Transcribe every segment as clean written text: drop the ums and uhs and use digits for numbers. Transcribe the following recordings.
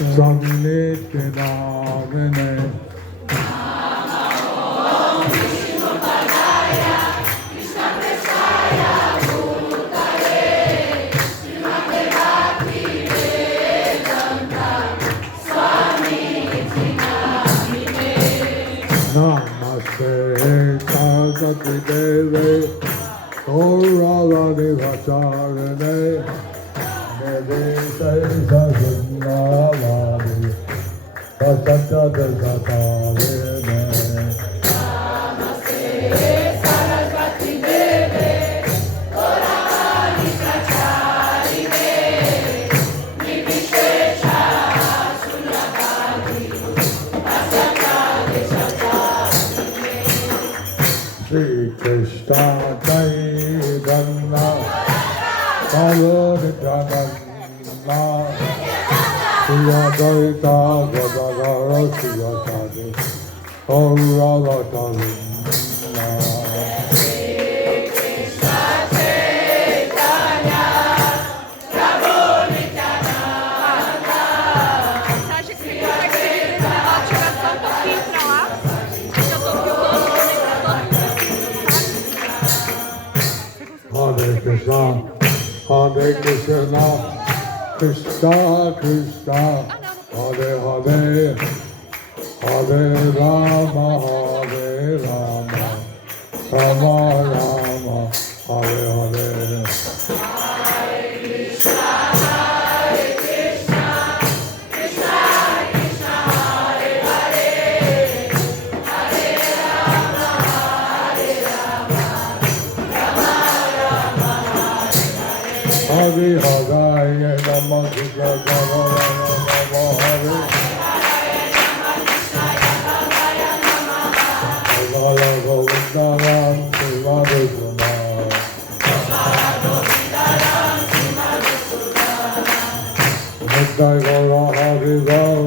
Samnitinamine Namaste Saraswati Devi Gauralani Vacharane Nede Saisa Sundravadi Vasatya Desatarine Namaste Saraswati Devi Gauralani Vacharane Nirvishesha Sundravadi Vasatya Desatarine Shri Krishna Chaitanya Prabhu Shri Advaita Gadadhara Shri Asadi Gaurava Govinda Krishna Chaitanya Prabhu Nityananda Você acha que você consegue levar a tiração um pouquinho pra lá? Eu tô filmando também pra todo mundo, Hare Krishna Hare Krishna Krishna Krishna Hare Hare Hare Rama Hare Rama Rama Rama Hare Hare Hare Hare Rama Krishna Rama Rama Hare Hare Govinda Ram Shiva Vishwana Nitya Gaura Hare Ram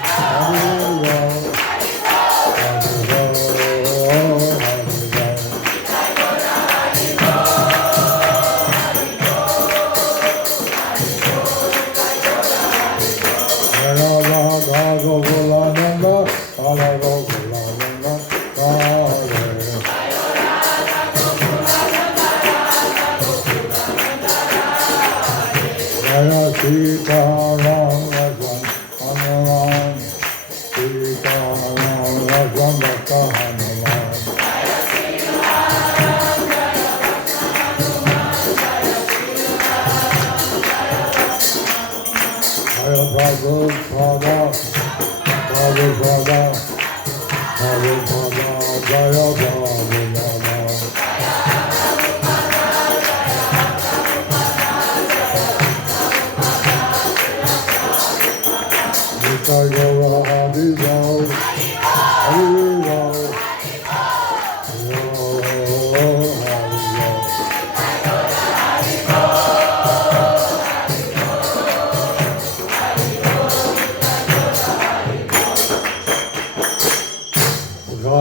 Hare Ram Hare Ram Gokula Nanda, Ala Gokula Nanda, Hare. Jaya Sita Ram Rajwan Hanuman, Sita Ram Rajwan Bhakta Hanuman. Jaya Prabhupada, Prabhupada, Prabhupada, Jaya Prabhupada. Nitya Gaura Hari Ram, Hari Ram,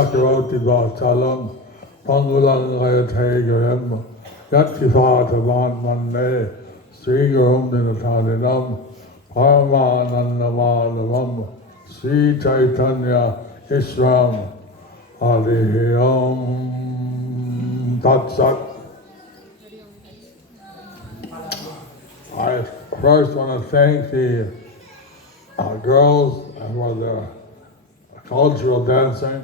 Karoti Bhaktalam, Pangulan Hayatagram, Yatifatavan Mande, Sri Gurum Dinatarinam, Paramanandamadavam, Sri Chaitanya Ishram, Harihi Om Tat Sat. I first want to thank the girls for their cultural dancing.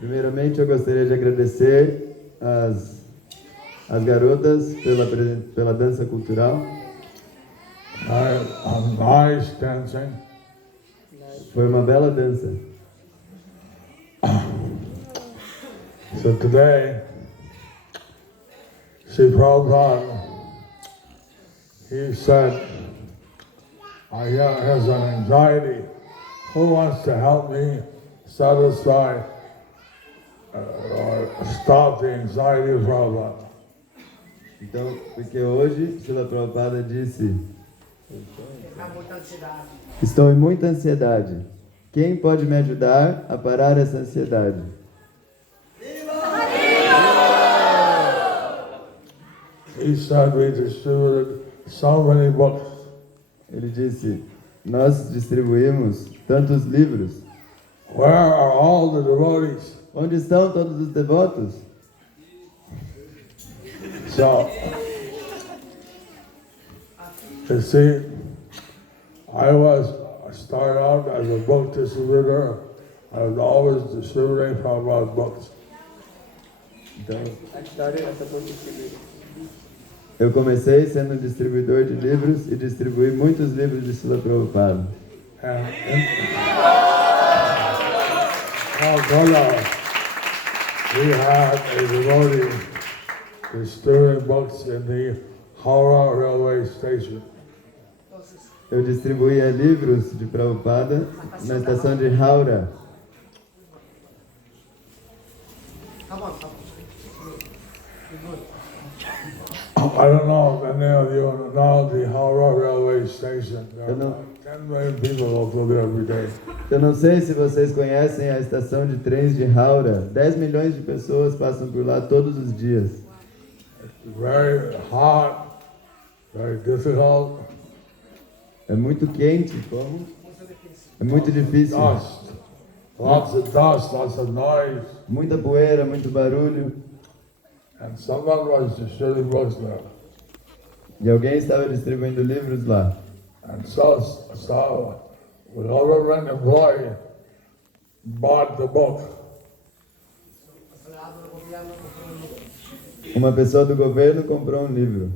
Primeiramente, eu gostaria de agradecer as garotas pela dança cultural. Nice dancing. Foi uma bela dança. So today, Sri Prabhupada, he said, I has an anxiety. Who wants to help me satisfy or stop the anxiety of Prabhupada? Então, porque hoje, Srila Prabhupada disse: estou em muita ansiedade. Quem pode me ajudar a parar essa ansiedade? He said we distributed so many books. Ele disse: nós distribuímos tantos livros. Where are all the devotees? Onde estão todos os devotos? So, you see, I started out as a book distributor. I was always distributing Prabhupada's books. Então, eu comecei sendo distribuidor de livros e distribuí muitos livros de Srila Prabhupada. And in Gokula, we had a devotee distributing books in the Aula railway station. Eu distribuía livros de Prabhupada na estação de Aula. I don't know if any of you know the Aula railway station. There Eu are 10 million people go through there every day. não sei se vocês conhecem a estação de trens de Aula. 10 milhões de pessoas passam por lá todos os dias. It's very hot, very difficult. É muito quente, como? É muito difícil. Dust, lots of dust, lots of noise. Muita poeira, muito barulho. And someone was distributing books there. E alguém estava distribuindo livros lá. And so the government employee bought the book. Uma pessoa do governo comprou um livro.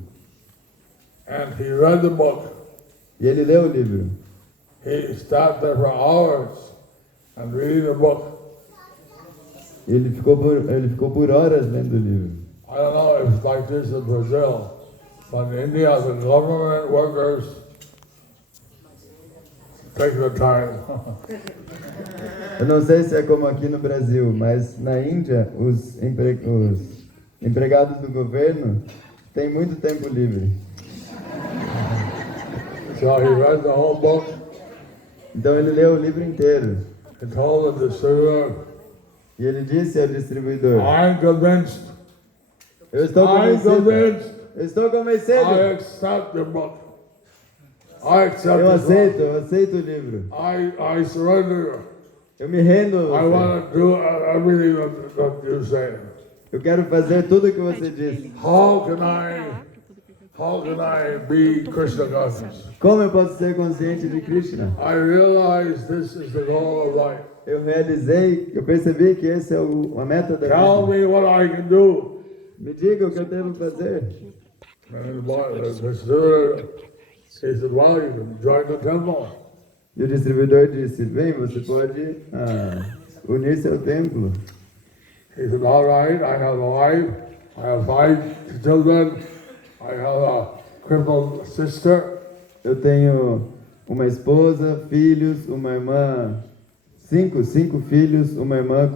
And he read the book. E ele leu o livro. He sat there for hours and reading the book. E ele ficou por horas lendo o livro. I don't know if it's like this in Brazil, but in India, the government workers take the time. Eu não sei se é como aqui no Brasil, mas na Índia, os empregados do governo têm muito tempo livre. So he read the whole book. Então ele leu o livro inteiro. He told the distributor, E ele disse ao distribuidor: I'm convinced. Eu estou I'm convencido. convinced. Eu estou I convencido. accept your book. I accept Eu this book. aceito o livro. I surrender. Eu me rendo. a I você. want to do everything that you say. Eu quero fazer tudo o que você disse. How can I be Krishna conscious? Como eu posso ser consciente de Krishna? I realize this is the goal of life. Eu percebi que esse é a meta da Tell vida. me what I can do. Me diga o que eu devo fazer. And the distributor, he said, well, you can join the temple. E o distribuidor disse: bem, você pode unir-se ao templo. He said, all right, I have a wife, I have 5 children, I have a crippled sister. Eu tenho uma esposa, filhos, uma irmã, cinco filhos, uma irmã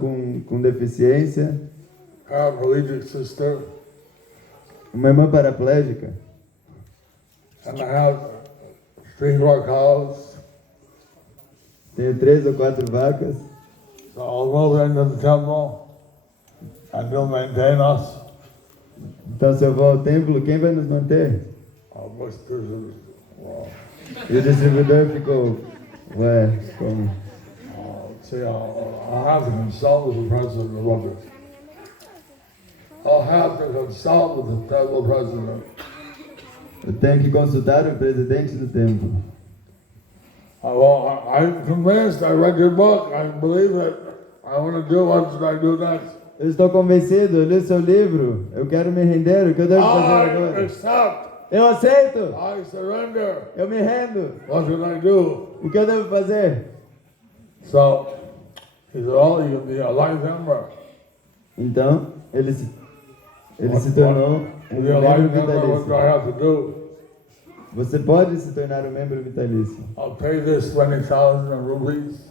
com deficiência, Paraplegic sister, uma irmã paraplégica. and I have 3 more cows. Tenho 3 ou 4 vacas. So I'll move into the temple and you'll maintain us. Então, se eu vou ao templo, quem vai nos manter? E o distribuidor ficou: ué, como? See, I'll have to consult with the president of the I'll have to consult with the temple president. Eu tenho que consultar o presidente do templo. Well, I'm convinced. I read your book. I believe it. I want to do what should I do next? Eu estou convencido, eu li o seu livro, eu quero me render, o que eu devo fazer I agora? accept. Eu aceito, I surrender. eu me rendo, What should I do? o que eu devo fazer? So he said, "Oh, you can be a life member." Então, ele se tornou um Be a membro life member. What do I vitalício. have to do? Você pode se tornar um membro vitalício. I'll pay this 20,000 rupees.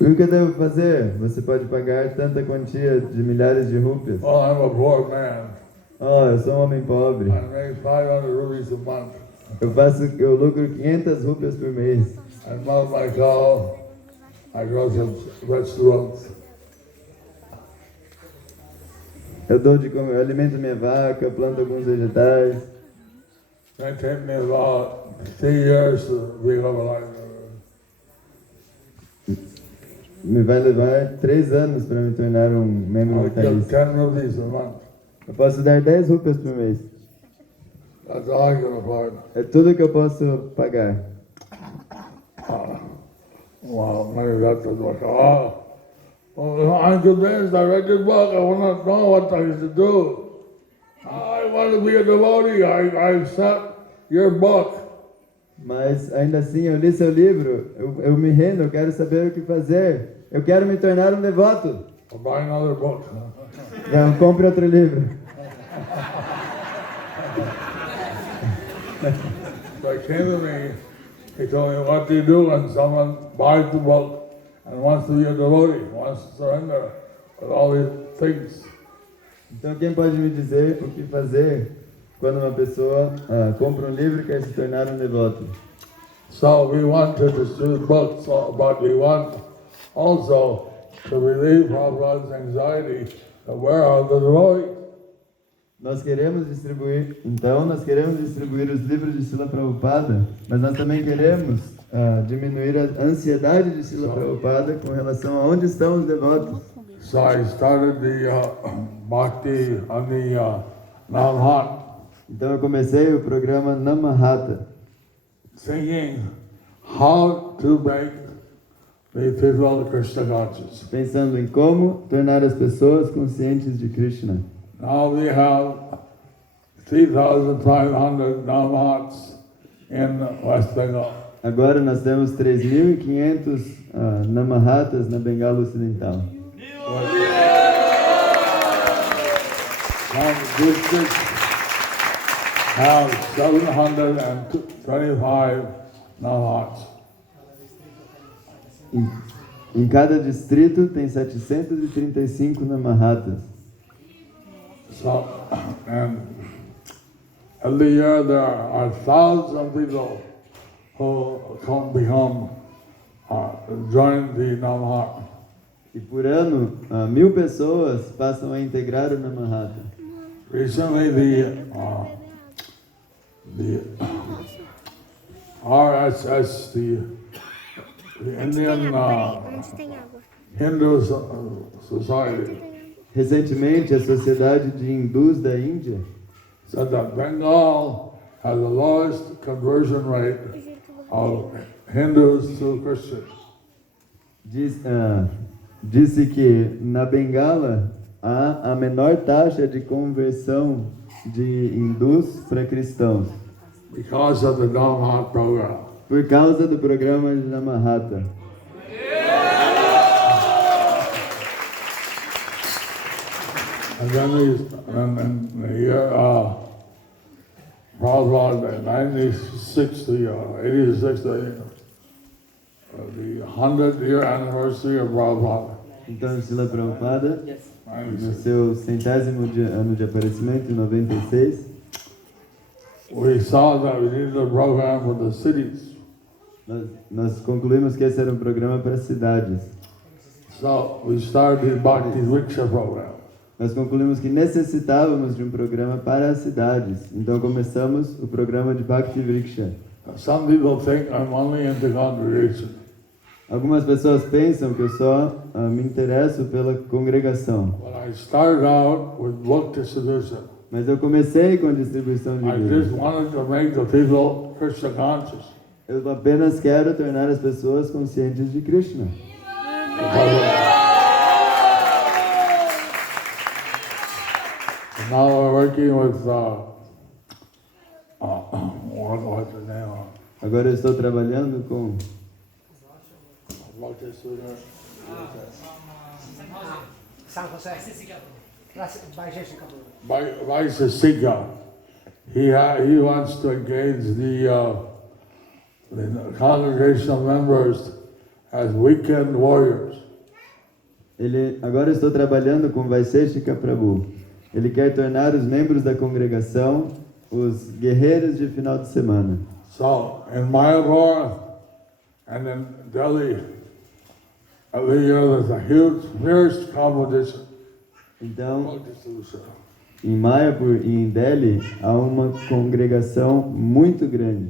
E o que eu devo fazer? Você pode pagar tanta quantia de milhares de rúpias. Well, I'm a poor man. Oh, eu sou um homem pobre. I make 500 rupees a month. Eu lucro 500 rúpias por mês. I milk my cow. I grow some vegetables. Eu alimento minha vaca, planto alguns vegetais. It took me about 3 years to become a life Me vai levar 3 anos para me tornar um membro I give vitalício. 10 rupees a month. Eu posso dar 10 rupias por mês. That's all I can afford. É tudo que eu posso pagar. Well, maybe that doesn't work. Well, I'm convinced I read this book. I want to know what I should do. I want to be a devotee. I accept your book. Mas ainda assim, eu li seu livro, eu me rendo, eu quero saber o que fazer. Eu quero me tornar um devoto. I'll buy another book. Então, compre outro livro. So he came to me, he told me what do you do when someone buys the book and wants to be a devotee, wants to surrender with all these things. Então, quem pode me dizer o que fazer quando uma pessoa compra um livro e quer se tornar um devoto? So we want to distribute books, but we want also to relieve Prabhupada's anxiety that where are the devotees? Nós queremos distribuir os livros de Srila Prabhupada, mas nós também queremos diminuir a ansiedade de Srila Prabhupada com relação a onde estão os devotos. So I started the Bhakti on the Namhat, Então eu comecei o programa Namahata, thinking how to make the people Krishna conscious. pensando em como tornar as pessoas conscientes de Krishna. Now we have 3,500 Namhats in West Bengal. Agora nós temos 3.500 Namahatas na Bengala Ocidental. Some districts have 725 Namhats. Em cada distrito tem 735 Namahatas. So, and every year there are thousands of people who join the Namhat. E por ano, 1.000 pessoas passam a integrar o Namahata. Recently, the RSS, the Indian Hindu Society, Recentemente, a Sociedade de Hindus da Índia said that Bengal has the lowest conversion rate of Hindus to Christians. disse que na Bengala há a menor taxa de conversão de hindus para cristãos, Because of the Namhat program. por causa do programa de Namahata. And then in the year Prabhupada, in 1960, 86, the 100-year anniversary of Prabhupada. Então, Srila Prabhupada, no 96. seu 100º ano de aparecimento, em 96, We saw that we needed a program for the cities. nós concluímos que esse era um programa para cidades. So we started the Bhakti Riksha program. Nós concluímos que necessitávamos de um programa para as cidades. Então começamos o programa de Bhakti Vriksha. Some people think I'm only into congregation. Algumas pessoas pensam que eu só me interesso pela congregação. But I started out with book distribution. Mas eu comecei com a distribuição de I just livros. wanted to make the people Krishna conscious. Eu apenas quero tornar as pessoas conscientes de Krishna. Now we're working with what's the name? Agora eu estou trabalhando com San José. Vice Sika. He wants to engage the congregational members as weekend warriors. Agora eu estou trabalhando com Vaiseshika Prabhu. Ele quer tornar os membros da congregação os guerreiros de final de semana. So in Mayapur and in Delhi, every year there's a huge, fierce competition. Então, Em Mayapur e em Delhi há uma congregação muito grande.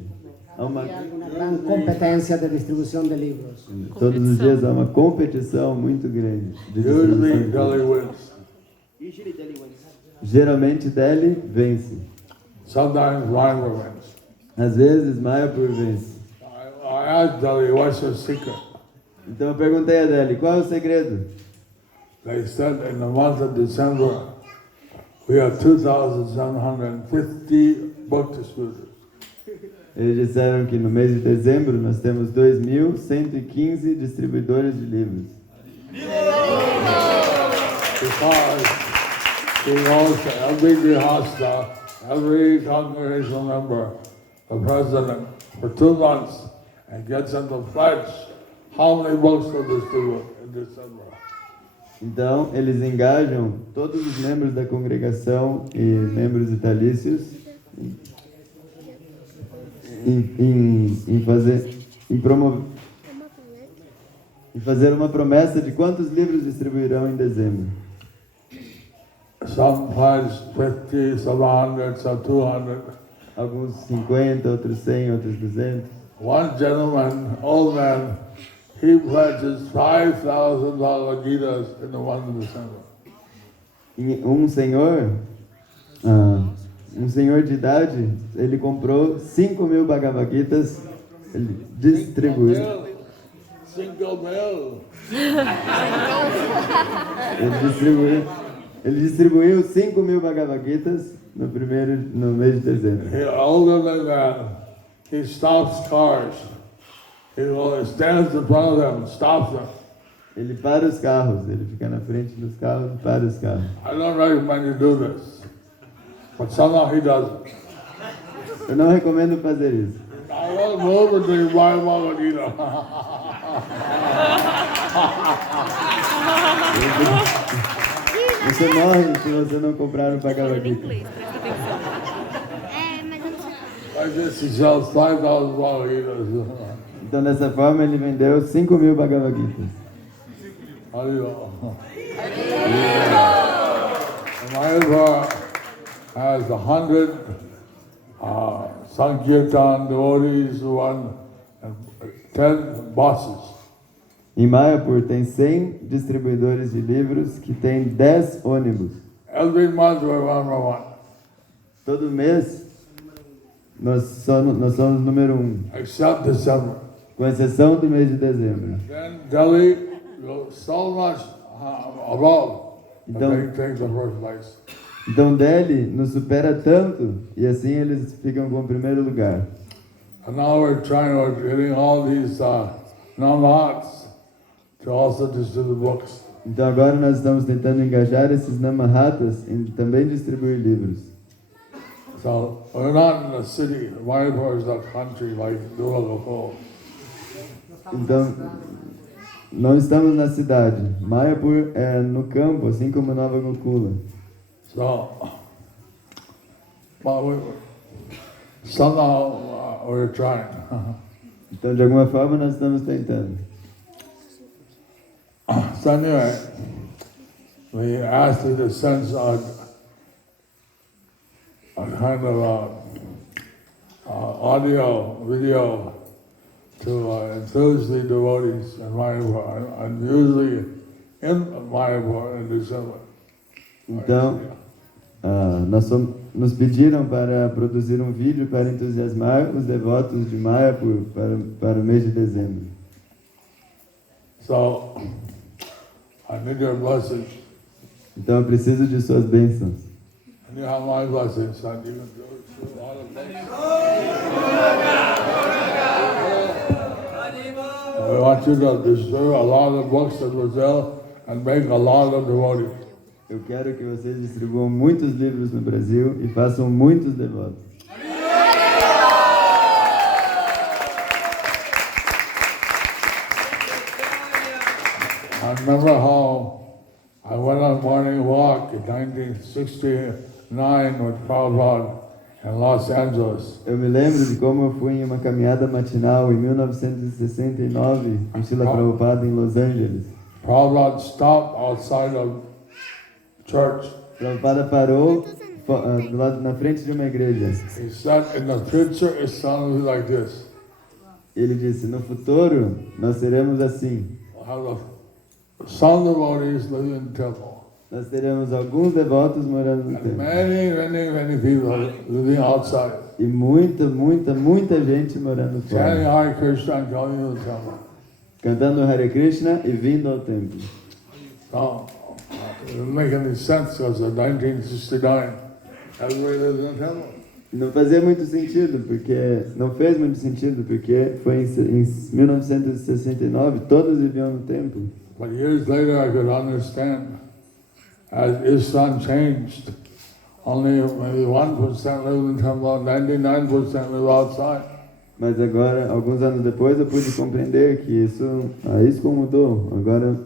Há uma, Hay una gran competencia de distribución de libros. todos os dias há uma competição muito grande de Usually distribuição de livros. Delhi wins. Geralmente Delhi vence. Sometimes Mayapur wins. Às vezes Mayapur vence. I asked Delhi, what's your secret? Então eu perguntei a Delhi, qual é o segredo? They said in the month of December, we have 2,750 book distributors. Eles disseram que no mês de dezembro nós temos 2.115 distribuidores de livros. Because he goes to every grihasta, every congregational member, the president, for 2 months and gets them to pledge how many books to distribute in December. Então eles engajam todos os membros da congregação e membros vitalícios em fazer uma promessa de quantos livros distribuirão em dezembro. Some pledge 50, some 100, some 200. Alguns 50, outros 100, outros 200. One gentleman, old man, he pledges 5,000 Bhagavad Gitas in the month of December. E um senhor de idade, ele comprou 5.000 Bhagavad Gitas, ele distribuiu. Single bill. Ele distribuiu 5.000 Bhagavad Gitas no mês de dezembro. He older than that. He stops cars. He stands in front of them, stops them. Ele para os carros, ele fica na frente dos carros e para os carros. I don't recommend you do this, but somehow he does it. Eu não recomendo fazer isso. I won't move until you buy a Bhagavad Gita. Você morre se você não comprar um Bhagavad Gita. Like this, he sells 5,000 Bhagavad Gitas. Então dessa forma ele vendeu 5.000 Bhagavad Gitas. Maharaja has 100 Sankirtan devotees who run 10 buses. Em Mayapur tem 100 distribuidores de livros que tem 10 ônibus. Every month we run one. Todo mês nós somos número 1, Except December. com exceção do mês de dezembro. Then Delhi goes so much above that Então- they take the first place. Então Delhi nos supera tanto e assim eles ficam com o primeiro lugar. And now we're getting all these non-lots to also distribute books. Então agora nós estamos tentando engajar esses namahatas em também distribuir livros. So we're not in the city. Mayapur is a country like Gokula. Então não estamos na cidade. Mayapur é no campo, assim como Nova Gokula. So, but somehow we're trying. Então de alguma forma nós estamos tentando. So anyway, we asked you to send a kind of audio, video to enthuse the devotees in Mayapur, and usually in Mayapur in December. Então nos pediram para produzir um vídeo para entusiasmar os devotos de Mayapur para o mês de dezembro. So, I need your blessings. Então eu preciso de suas bênçãos. And you have my blessings, and you can do a lot of things. I want you to distribute a lot of books in Brazil and make a lot of devotees. Eu quero que vocês distribuam muitos livros no Brasil e façam muitos devotos. I remember how I went on a morning walk in 1969 with Prabhupada in Los Angeles. Eu me lembro de como eu fui em uma caminhada matinal em 1969 com Srila Prabhupada em Los Angeles. Prabhupada stopped outside of church Prabhupada parou do lado, na frente de uma igreja. He said, in the future it's going to be like this. Ele disse, no futuro nós seremos assim. We'll have some devotees living in the temple. Nós teremos alguns devotos morando no And templo. many people living outside. E muita gente morando Chanting fora. Hare Krishna and going to the temple. Cantando Hare Krishna e vindo ao templo. So, it doesn't make any sense because in 1969, everybody lives in the temple. Não fazia muito sentido, porque não fez muito sentido, porque foi em 1969, todos viviam no templo. But years later I could understand, as Islam changed, only maybe 1% live in the temple and 99% live outside. Mas agora, alguns anos depois, eu pude compreender que isso mudou. Agora,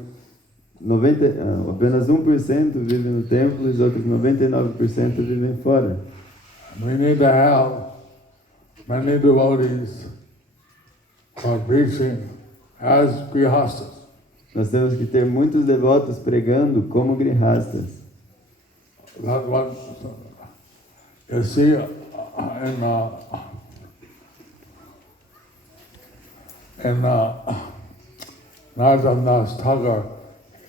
apenas 1% vive no templo e os outros 99% vivem fora. We need to have many devotees for preaching as grihastas. Nós temos que ter muitos devotos pregando como grihastas. That one, you see, in Narottam Thakur,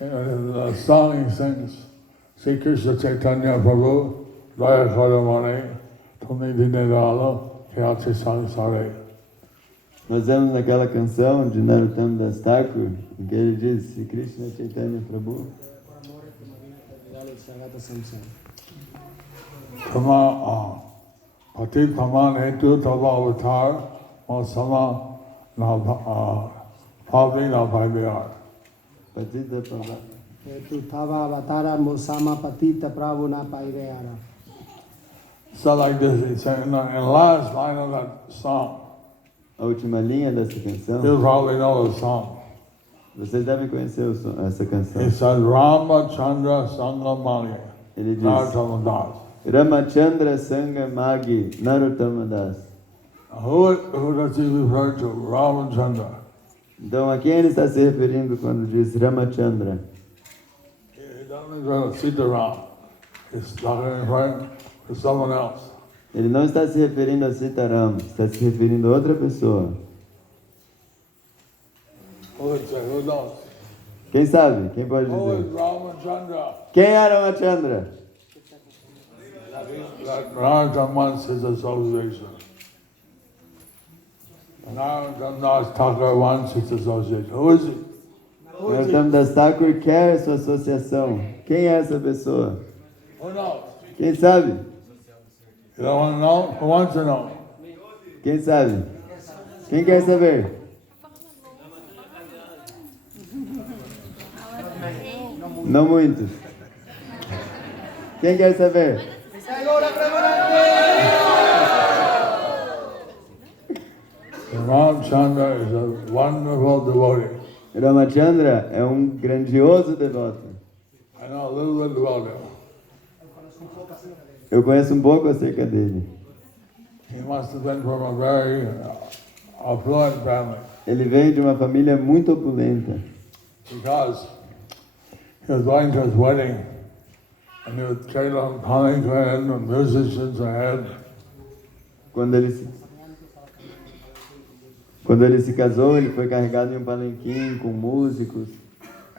in the song he sings, Sri Krishna Chaitanya Prabhu, Daya Karamani, Tumi Dinedala, Kyati Sansare. Nós vemos naquela canção de Narottam Thakur, em que ele diz, Sri Krishna Chaitanya Prabhu, Tama Pati Taman Hetu Tava Avatar, Masama Pavi Na Bhaiviyar. Patita Prabhu. Tu tava avatara musama patita pravu na paireyara. So like this, he's saying, in the last line of that song, A última linha dessa canção, you probably know the song. vocês devem conhecer essa canção. He said, Ramachandra Sangamani, Ele diz, Narottam Das. Ramachandra Sangamagi Narottama Das. Who does he refer to? Ramachandra. Então, a quem ele está se referindo quando diz Ramachandra? He doesn't refer to Sitaram. He's referring to someone else. Ele não está se referindo a Sitaram, está se referindo a outra pessoa. Who would say? Who knows? Quem sabe? Quem pode Who is dizer? Ramachandra? Quem é Ramachandra? That Narottam wants his association. Narottam Das Thakur wants his association. Who is he? Who is he? Narottam Das Thakur quer sua associação. Quem é essa pessoa? Who knows? Quem sabe? You don't want to know? Who wants to know? Quem sabe? Quem quer saber? Não muitos. Quem quer saber? Ramachandra is a wonderful devotee. Ramachandra é grandioso devoto. I know a little bit about him. Eu conheço pouco acerca dele. He must have been from a very affluent family Ele veio de uma família muito opulenta, because he was going to his wedding and he was carried on palanquin and musicians ahead. Quando ele se casou, ele foi carregado em um palanquim com músicos.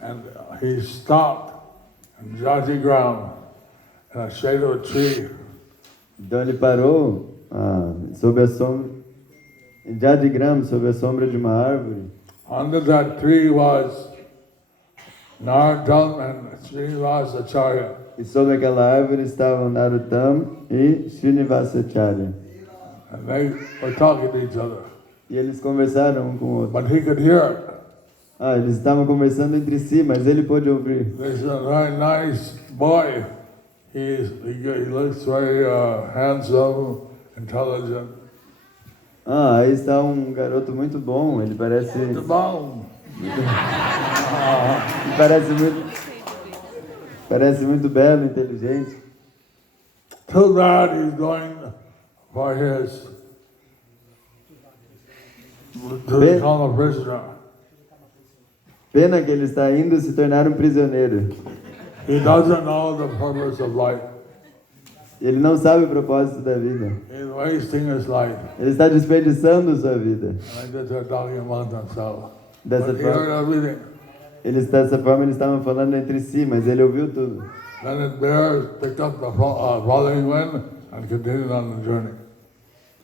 And he stopped in Jati ground in a shade of a tree. Então ele parou sob a sombra, em Jadigram, sob a sombra de uma árvore. Under that tree was Narottam and Srinivasacharya. E sob aquela árvore estavam Narottam e Srinivasacharya. And they were talking to each other. E eles conversaram um com o outro. But he could hear it. Eles estavam conversando entre si, mas ele pôde ouvir. This is a very nice boy. He looks very handsome, intelligent. Aí está um garoto muito bom, ele parece Bom. parece muito belo, inteligente. Too bad he's going for his to become a prisoner. Pena que ele está indo se tornar um prisioneiro. He doesn't know the purpose of life. Ele não sabe o propósito da vida. He's wasting his life. Ele está desperdiçando sua vida. And I just are talking among themselves. Dessa But he heard forma, everything. dessa forma eles estavam falando entre si, mas ele ouviu tudo. Then the bears picked up the following wind and continued on the journey.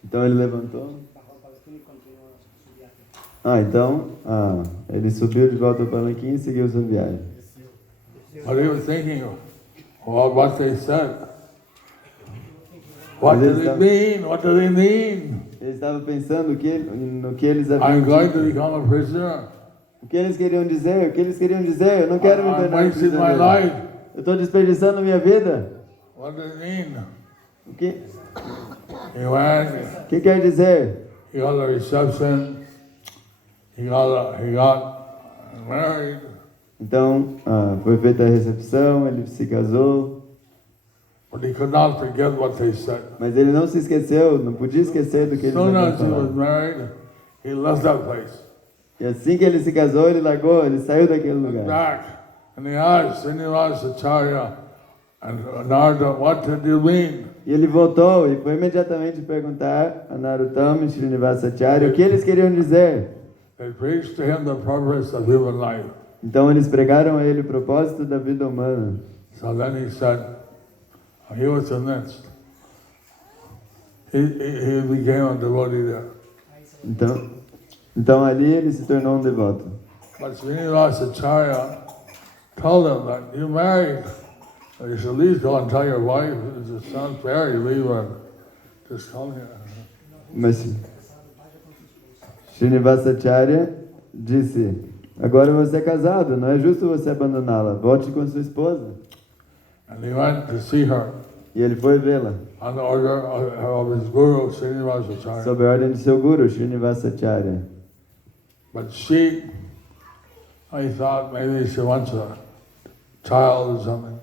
Então ele levantou. Ele subiu de volta ao palanquim e seguiu sua viagem. But he was thinking about what they said. What does it mean? What do they mean? Ele estava pensando no que eles haviam I'm going to dito. become a prisoner. O que eles queriam dizer? O que eles queriam dizer? Eu não quero me I'm tornar wasting my prisioneiro. life. Eu estou desperdiçando minha vida. What does it mean? O que He went, quer dizer? he got a reception, he got married, Então, foi feita a recepção, ele se casou, but he could not forget what they said. mas ele não se esqueceu, não podia esquecer do que As eles soon haviam as he was falado. married, he left that place. E assim que ele se casou, ele largou, ele saiu daquele Went lugar. back, and he asked Srinivasacharya and Narada, what did you mean? E ele voltou e foi imediatamente perguntar a Narottama e Srinivasacharya o que eles queriam dizer. They preached to him the purpose of human life. Então eles pregaram a ele o propósito da vida humana. So then he said, he was convinced. He became a devotee there. Então ali ele se tornou devoto. But Srinivasacharya told him that you married, you should at least go and tell your wife, it's not fair, you leave her, just come here. Mas Srinivasacharya disse: agora você é casado, não é justo você abandoná-la. Volte com sua esposa. And he went to see her E ele foi vê-la, on the order of his guru, Srinivasacharya. sob a ordem de seu guru, Srinivasacharya. But I thought maybe she wants a child or something.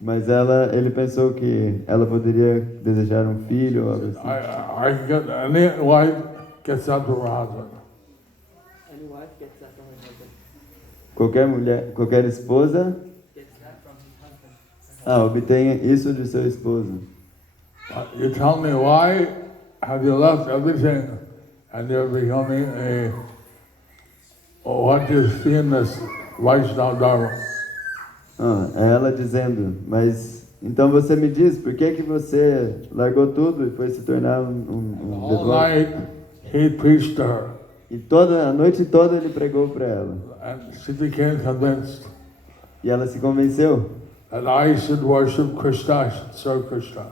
Mas ele pensou que ela poderia desejar um filho ou algo assim. I can get, any wife gets that from her husband. Any wife gets that from her husband. Qualquer mulher, qualquer esposa, Gets that from his husband. obtenha isso de seu esposo. You tell me why have you left everything and you're becoming what you see in this Vaishnava Dharma? É ela dizendo, mas então você me diz, por que você largou tudo e foi se tornar um All devoto? night he preached to her E a noite toda ele pregou para ela. and she became convinced E ela se convenceu that I should worship Krishna, I should serve Krishna.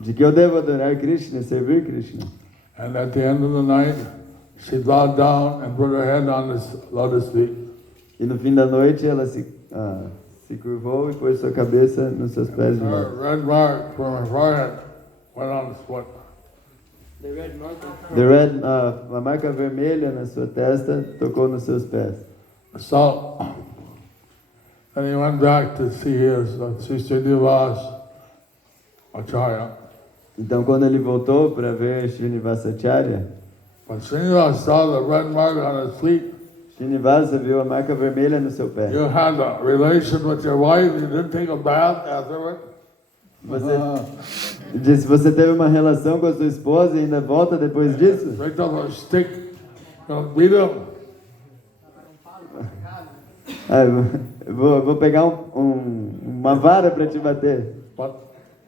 de que eu devo adorar Krishna e servir Krishna. And at the end of the night, she bowed down and put her head on his lotus feet. E no fim da noite ela se curvou e pôs sua cabeça nos seus pés de Her novo. red mark from her forehead went on his foot. The red mark on The red, a marca vermelha na sua testa tocou nos seus pés. So, and he went back to see his Srinivas Acharya. Então quando ele voltou para ver Srinivasacharya, But Srinivas saw the red mark on his feet. Srinivasa viu a marca vermelha no seu pé. You had a relation with your wife, you didn't take a bath afterward. Você disse, você teve uma relação com a sua esposa e ainda volta depois disso? Picked up a stick, beat him. Eu vou pegar uma vara para te bater. But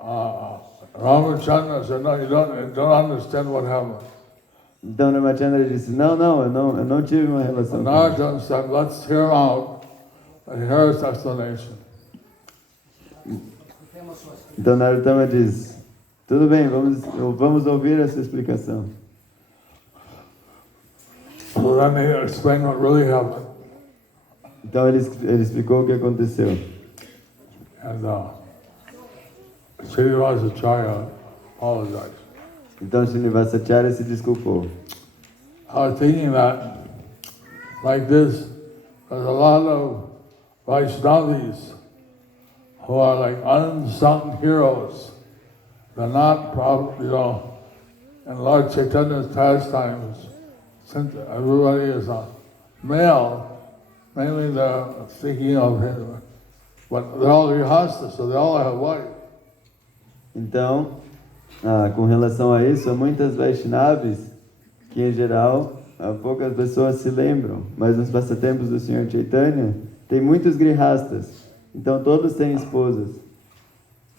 Ramachandra said, no, you don't understand what happened. Então Ramachandra disse, não, eu não tive uma relação com ela. Narada said, let's hear him out. And here's the explanation. Então Narottama diz, tudo bem, vamos ouvir essa explicação. So then he explained what really happened. Então ele explicou o que aconteceu. And Srinivasacharya apologized. Então Srinivasacharya se desculpou. I was thinking that, like this, there's a lot of Vaishnavis who are like unsung heroes. They're not, in Lord Chaitanya's pastimes, since everybody is a male, mainly they're thinking of him, But they're all grihastas, so they all have wife. Então, com relação a isso, há muitas Vaishnavis que, em geral, poucas pessoas se lembram, mas nos passatempos do Senhor Chaitanya, tem muitos grihastas, então todos têm esposas.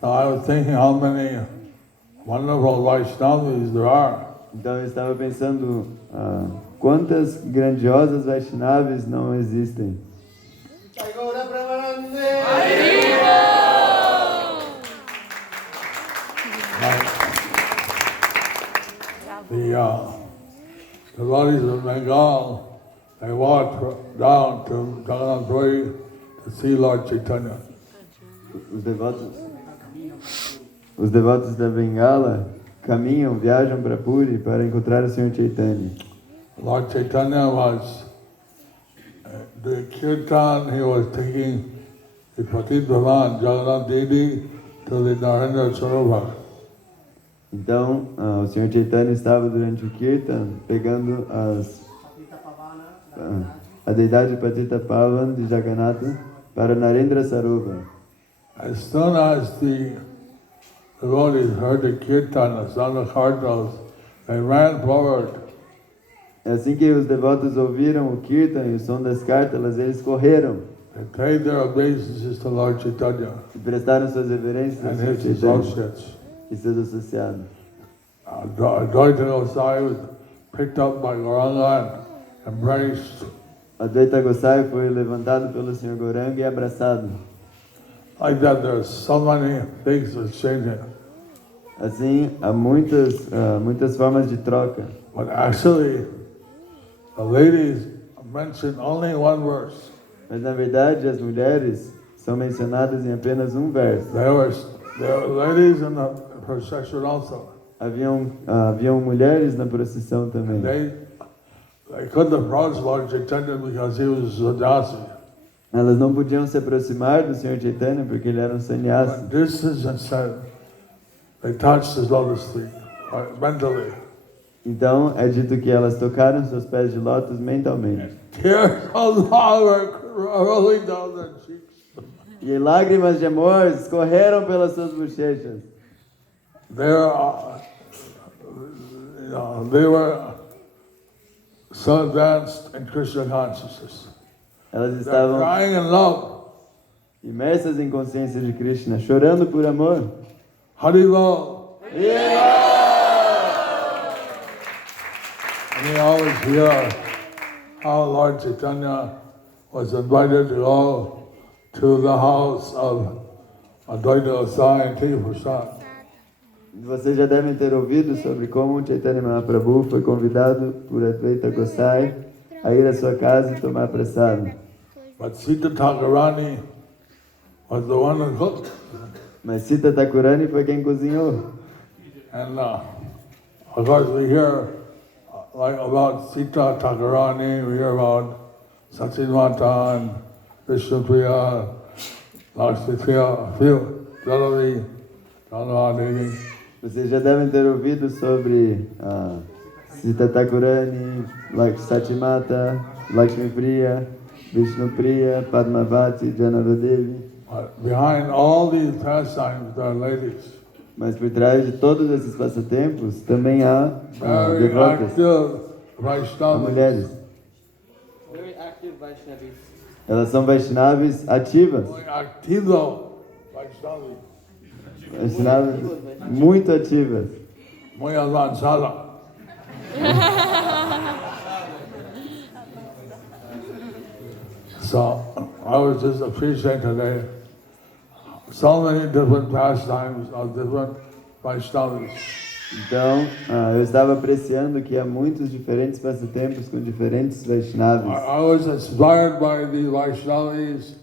So I was thinking how many wonderful Vaishnavis there are. Então eu estava pensando quantas grandiosas Vaishnavis não existem. The devotees of Bengal, they walked down to Jagannath Puri to see Lord Chaitanya. Os devotos da Bengala viajam para Puri para encontrar o Senhor Chaitanya. Lord Chaitanya was doing kirtan, he was taking the Patit Bhavan, Jagannath Devi, to the Narendra Sarovar. Então, o Senhor Chaitanya estava durante o Kirtan pegando a deidade Patita Pavan de Jagannatha para Narendra Sarovar. As soon as the devotees heard the Kirtan, the sound of cardinals, they ran forward. Assim que os devotos ouviram o Kirtan e o som das cártalas, eles correram. They paid their obeisances to Lord Chaitanya E prestaram suas reverências ao and Senhor his Chaitanya associates. e seus associados. Advaita Gosai was picked up by Gauranga and embraced. Advaita Gosai foi levantado pelo Senhor Gauranga e abraçado. Like that, there's so many things exchanging. Assim, há muitas formas de troca. But actually, the ladies mentioned only one verse. Mas na verdade, as mulheres são mencionadas em apenas um verso. There were ladies in the procession also. Haviam mulheres na procissão também. They couldn't approach Lord Chaitanya because he was sannyasi. Elas não podiam se aproximar do Senhor Chaitanya porque ele era um sannyasi. But this is instead, they touched his lotus feet mentally. Então é dito que elas tocaram seus pés de lótus mentalmente. Tears of love are rolling down their cheeks. E lágrimas de amor escorreram pelas suas bochechas. They were so advanced in Krishna consciousness. Elas They're estavam crying in love. imersas em consciência de Krishna, chorando por amor. Haribo. And we always hear how Lord Chaitanya was invited to go to the house of Advaita Gosai and take prasad. Vocês já devem ter ouvido sobre como Chaitanya Mahaprabhu foi convidado por Advaita Gosai a ir à sua casa e tomar prasada. But Sita Thakurani was the one who cooked. Mas Sita Thakurani foi quem cozinhou. And of course we hear like about Sita Thakurani, we hear about Sachimata and Vishnupriya, Lakshmipriya, a few, Jalavi, Jaladevi. Vocês já devem ter ouvido sobre Sita Thakurani, Sachimata, Lakshmipriya, Vishnupriya, Padmavati, Janavadevi. Behind all these pastimes, there are ladies. Mas por trás de todos esses passatempos também há Very devotas, active há Vaishnavas. mulheres. Very active Vaishnavis. Elas são Vaishnavis ativas, Muy activo Vaishnavas. Vaishnavis muito ativas. Muy avanzada. So I was just appreciating today so many different pastimes of different Vaishnavas. Então, eu estava apreciando que há muitos diferentes passatempos com diferentes Vaishnavis. I was inspired by the Vaishnavis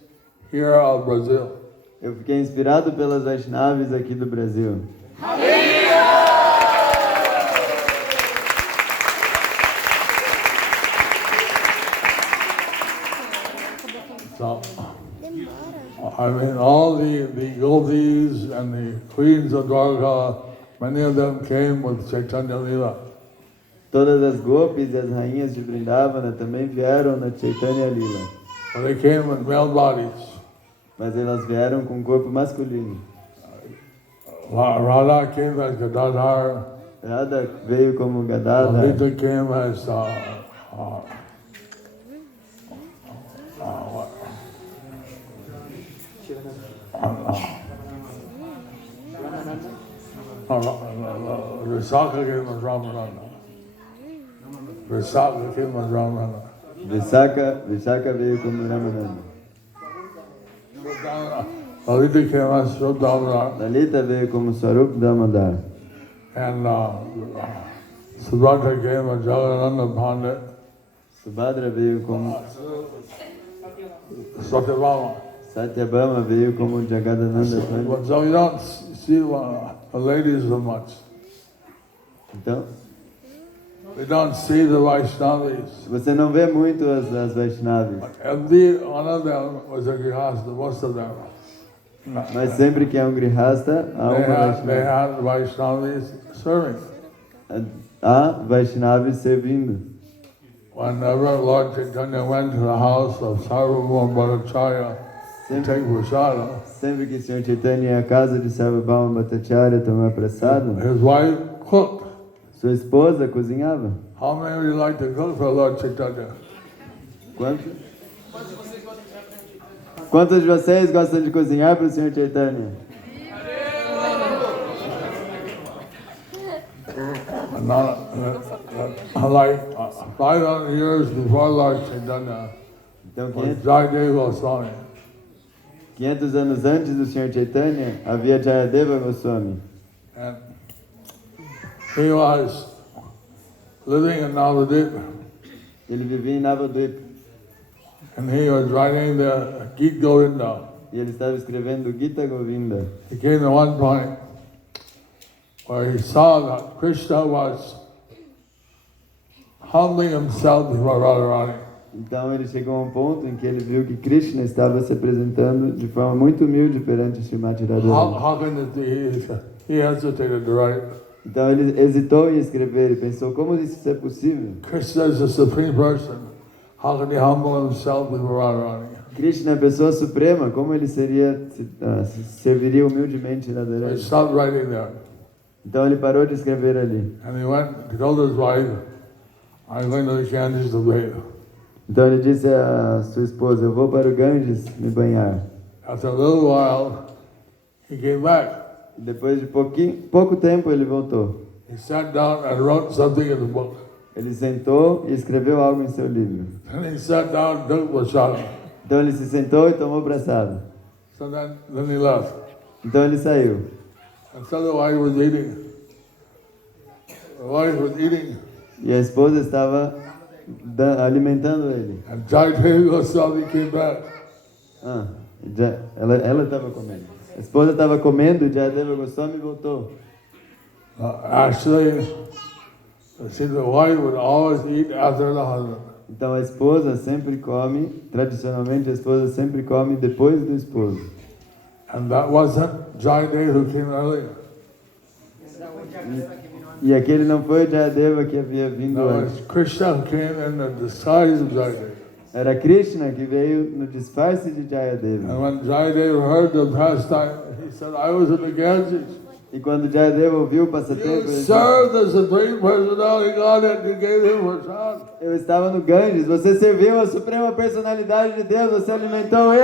here of Brazil. Eu fiquei inspirado pelas Vaishnavis aqui do Brasil. So, I mean, all the gopis and the queens of Dwarka, many of them came with Chaitanya Lila. Todas as gopis e as rainhas de Vrindavana também vieram na Chaitanya Lila. But they came with male bodies. Mas elas vieram com um corpo masculino. Radha came as Gadadhar. Radha veio como Gadadhar. Lalita came as Visakha came as Ramananda. Visakha came as Ramananda. Vishaka veio como Ramananda. Lalita came as Swarup Damodar. Lalita veio como Swarup Damodar. And Subhadra came as Jagananda Pandit. Subhadra veio como Satyabhama. Satyabhama veio como Jagadananda Pandit. So you don't see the ladies so much. Então, We don't see the Vaishnavis. você não vê muito as Vaishnavis. Every one of them was a Grihasta, most of them. Mas sempre que é um Grihasta, há uma They Vaishnava. had Vaishnavis serving. Há Vaishnavis servindo. Whenever Lord Chaitanya went to the house of Sarvabhauma Bhattacharya to take prasada, Sempre que o Sr. Chaitanya ia à casa de Sarvabhauma Bhattacharya tomar prasada, his wife cooked. sua esposa cozinhava. How many of you like to cook for Lord Chaitanya? Quantos de vocês gostam de cozinhar para o Sr. Chaitanya? Like 500 years before Lord Chaitanya, Então, was Jayadeva Swami. 500 anos antes do Sr. Chaitanya, havia Jayadeva Goswami. And he was living in Navadip, Ele vivia em Navadvip and he was writing the Gita Govinda. e ele estava escrevendo Gita Govinda. He came to one point where he saw that Krishna was humbling himself before Radharani. Então ele chegou a um ponto em que ele viu que Krishna estava se apresentando de forma muito humilde perante Srimati Radharani. How can it be? He hesitated to write. Então ele hesitou em escrever e pensou, como isso é possível? Krishna is the supreme person. How can he humble himself before Radharani? Krishna é a pessoa suprema, como ele serviria humildemente So he Radharani? stopped writing there. Então ele parou de escrever ali. And he went, he told his wife, I'm going to the Ganges to bathe. Então ele disse à sua esposa, eu vou para o Ganges me banhar. After a little while, he came back. Depois de pouco tempo ele voltou. He sat down and wrote something in the book. Ele sentou e escreveu algo em seu livro. And he sat down and took prasada. Então ele se sentou e tomou prasada. So then he left. Então ele saiu. And so the wife was eating. The wife was eating. E a esposa estava alimentando ele. And Jayadeva Goswami came back. Ela estava comendo. A esposa estava comendo e Jayadeva Goswami voltou. Actually, see, the wife would always eat after the husband. Então a esposa sempre come, tradicionalmente a esposa sempre come depois do esposo. And that wasn't Jayadeva who came earlier. E aquele não foi o Jayadeva que havia vindo That antes. was Krishna who came in the disguise of Jayadeva. Era Krishna que veio no disfarce de Jayadeva. And when Jayadeva heard the pastime, he said, I was in the Ganges. E quando Jayadeva ouviu o passatempo, You ele disse, served the Supreme Personality God and you gave him prasad. eu estava no Ganges, você serviu a Suprema Personalidade de Deus, você alimentou ele.